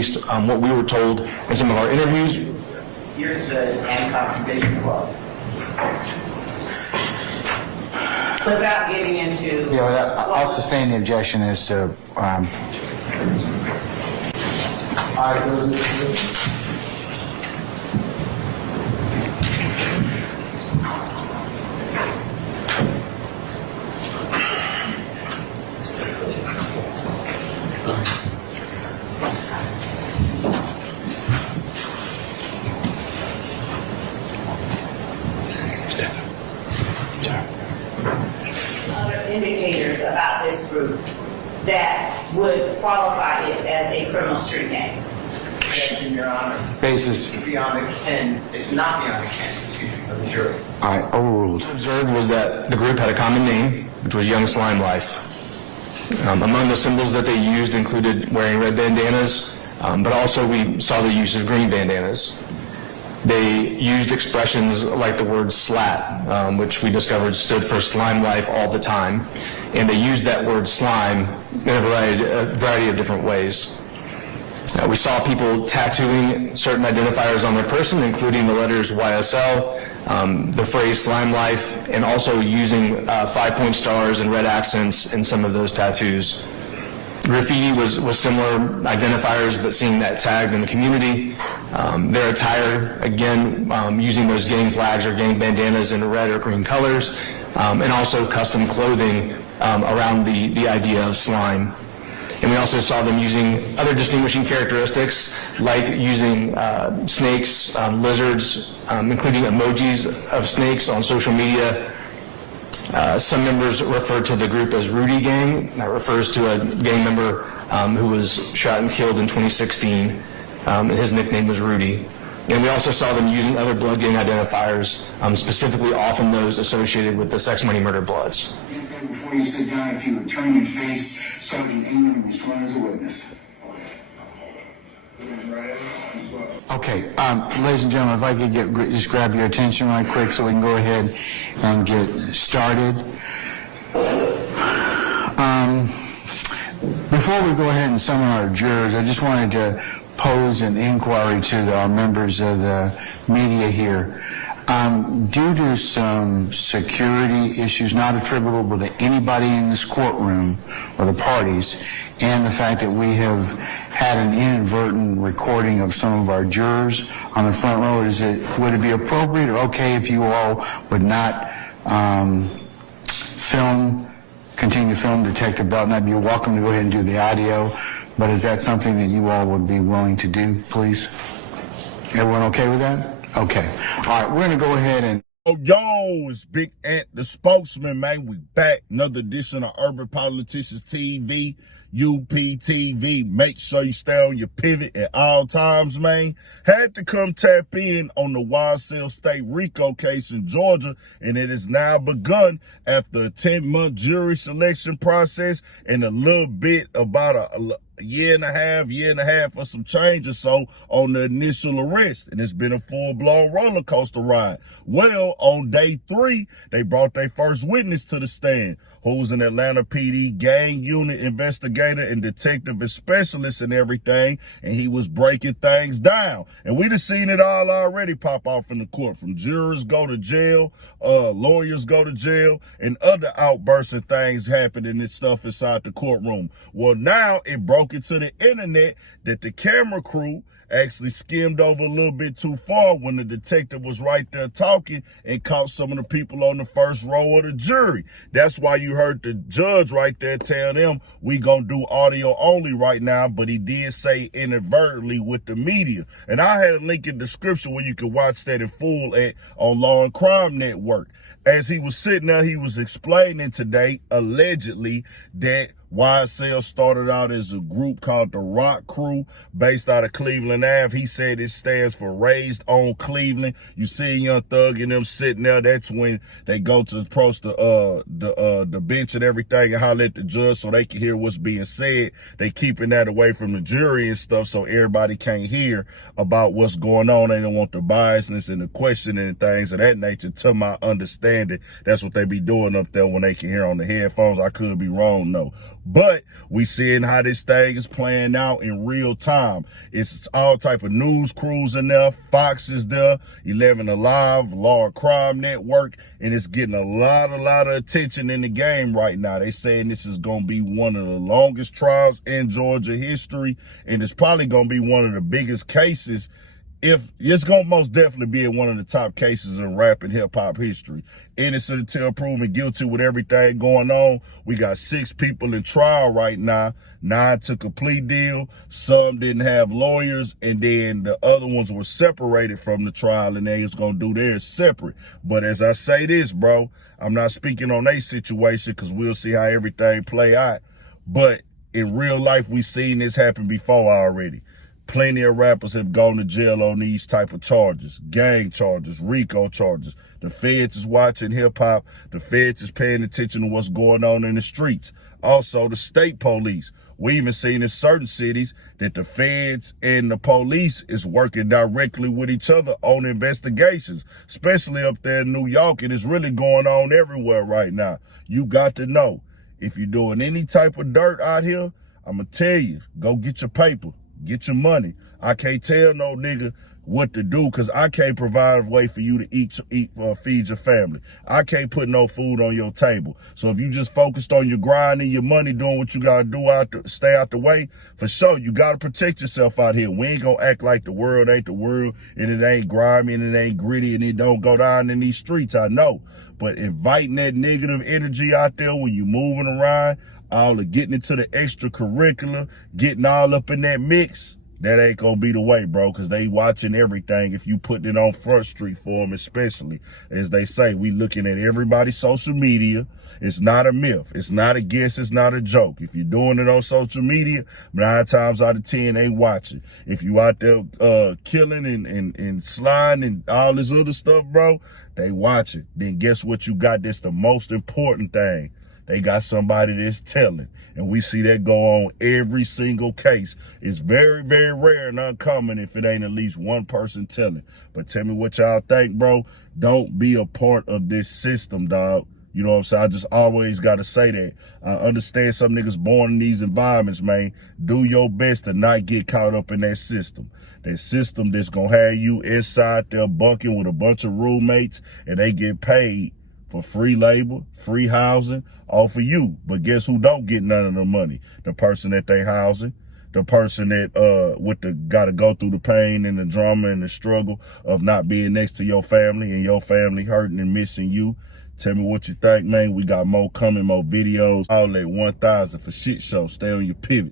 least what we were told in some of our interviews. Here's the Anti-Confrontation Clause. Without getting into... Yeah, I'll sustain the objection as to... all right, indicators about this group that would qualify it as a criminal street gang. Objection, Your Honor. basis. Beyond the ken, it's not beyond the ken, excuse me, of the jury. All right, overruled. What we observed was that the group had a common name, which was Young Slime Life. Among the symbols that they used included wearing red bandanas, but also we saw the use of green bandanas. They used expressions like the word slat, which we discovered stood for slime life all the time, and they used that word slime in a variety of different ways. We saw people tattooing certain identifiers on their person, including the letters YSL, the phrase slime life, and also using 5-point stars and red accents in some of those tattoos. Graffiti was similar identifiers, but seeing that tagged in the community. Their attire, again, using those gang flags or gang bandanas in red or green colors, and also custom clothing around the idea of slime. And we also saw them using other distinguishing characteristics, like using snakes, lizards, including emojis of snakes on social media. Some members refer to the group as Rudy Gang. That refers to a gang member who was shot and killed in 2016. And his nickname was Rudy. And we also saw them using other blood gang identifiers, specifically often those associated with the Sex Money Murder Bloods. Before you sit down, if you would turn and face Sergeant Ingram and sworn as a witness. Okay, ladies and gentlemen, if I could just grab your attention right quick so we can go ahead and get started. Before we go ahead and summon our jurors, I just wanted to pose an inquiry to our members of the media here. Due to some security issues not attributable to anybody in this courtroom or the parties, and the fact that we have had an inadvertent recording of some of our jurors on the front row, would it be appropriate or okay if you all would not continue to film Detective Belton? I'd be welcome to go ahead and do the audio, but is that something that you all would be willing to do, please? Everyone okay with that? Okay. All right, we're going to go ahead and... Yo, it's Big Ant, the spokesman, man. We back. Another edition of Urban Politicians TV, UPTV. Make sure you stay on your pivot at all times, man. Had to come tap in on the YSL State Rico case in Georgia, and it has now begun after a 10-month jury selection process and a little bit about a year and a half or some change or so on the initial arrest. And it's been a full-blown roller coaster ride. Well, on day 3, they brought their first witness to the stand, who's an Atlanta PD gang unit investigator and detective and specialist and everything, and he was breaking things down. And we done seen it all already pop off in the court, from jurors go to jail, lawyers go to jail, and other outbursts and things happening and stuff inside the courtroom. Well, now it broke into the internet that the camera crew actually skimmed over a little bit too far when the detective was right there talking and caught some of the people on the first row of the jury. That's why you heard the judge right there tell them, we gonna do audio only right now, but he did say inadvertently with the media. And I had a link in the description where you can watch that in full on Law and Crime Network. As he was sitting there, he was explaining today, allegedly, that YSL started out as a group called the Rock Crew, based out of Cleveland Ave. He said it stands for Raised on Cleveland. You see Young Thug and them sitting there. That's when they go to approach the bench and everything and holler at the judge so they can hear what's being said. They keeping that away from the jury and stuff so everybody can't hear about what's going on. They don't want the biasness and the questioning and things of that nature. To my understanding, that's what they be doing up there when they can hear on the headphones. I could be wrong, though. But we seeing how this thing is playing out in real time. It's all type of news crews in there. Fox is there, 11 Alive, Law and Crime Network, and it's getting a lot of attention in the game right now. They saying this is going to be one of the longest trials in Georgia history, and it's probably going to be one of the biggest cases. If it's gonna most definitely be in one of the top cases in rap and hip hop history. Innocent until proven guilty with everything going on. We got 6 people in trial right now. 9 took a plea deal. Some didn't have lawyers, and then the other ones were separated from the trial, and they was gonna do theirs separate. But as I say this, bro, I'm not speaking on their situation because we'll see how everything play out. But in real life, we seen this happen before already. Plenty of rappers have gone to jail on these type of charges, gang charges, Rico charges. The feds is watching hip hop. The feds is paying attention to what's going on in the streets. Also, the state police. We even seen in certain cities that the feds and the police is working directly with each other on investigations, especially up there in New York. It is really going on everywhere right now. You got to know, if you're doing any type of dirt out here, I'm going to tell you, go get your paper. Get your money. I can't tell no nigga what to do because I can't provide a way for you to feed your family. I can't put no food on your table. So if you just focused on your grind and your money, doing what you got to do stay out the way, for sure, you got to protect yourself out here. We ain't going to act like the world ain't the world and it ain't grimy and it ain't gritty and it don't go down in these streets. I know. But inviting that negative energy out there when you moving around, all of getting into the extracurricular, getting all up in that mix, that ain't gonna be the way, bro, because they watching everything if you putting it on Front Street for them, especially. As they say, we looking at everybody's social media. It's not a myth. It's not a guess. It's not a joke. If you're doing it on social media, 9 times out of 10 ain't watching. If you out there killing and sliding and all this other stuff, bro, they watching. Then guess what you got? That's the most important thing. They got somebody that's telling. And we see that go on every single case. It's very, very rare and uncommon if it ain't at least one person telling. But tell me what y'all think, bro. Don't be a part of this system, dog. You know what I'm saying? I just always got to say that. I understand some niggas born in these environments, man. Do your best to not get caught up in that system. That system that's going to have you inside there bunking with a bunch of roommates and they get paid for free labor, free housing, all for you. But guess who don't get none of the money? The person that they housing, the person that got to go through the pain and the drama and the struggle of not being next to your family and your family hurting and missing you. Tell me what you think, man. We got more coming, more videos. All at 1,000 for shit show. Stay on your pivot.